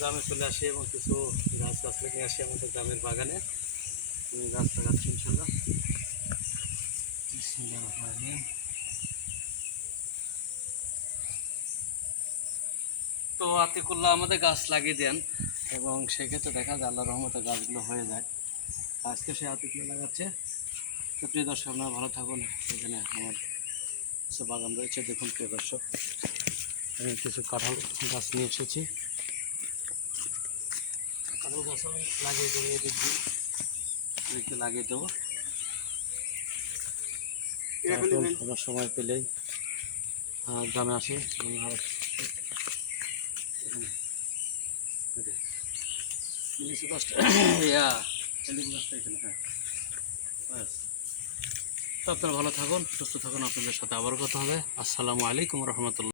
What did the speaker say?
গ্রামে চলে আসি এবং কিছু গাছ গাছ নিয়ে আসি আমাদের গ্রামের বাগানে গাছ লাগাচ্ছি। তো আতিকুল্লাহ আমাদের গাছ লাগিয়ে দেন এবং সেক্ষেত্রে দেখা যায় আল্লাহ রহমতে গাছগুলো হয়ে যায় আজকে সে আতিকুল্লাহ লাগাচ্ছে তো প্রিয় দর্শক, আপনারা ভালো থাকুন এখানে আমার বাগান রয়েছে দেখুন প্রিয় দর্শক আমি কিছু কাঁঠাল গাছ নিয়ে এসেছি কাঁঠাল গাছ আমি লাগিয়ে দেবো এদিক এদিক লাগিয়ে দেবো সময় পেলেই গ্রামে আসি। লিচু গাছটা ইয়া লিচু গাছটা এখানে হ্যাঁ তো আপনারা ভালো থাকুন সুস্থ থাকুন আপনাদের সাথে আবার কথা হবে। আসসালামু আলাইকুম রহমতুল্লাহ।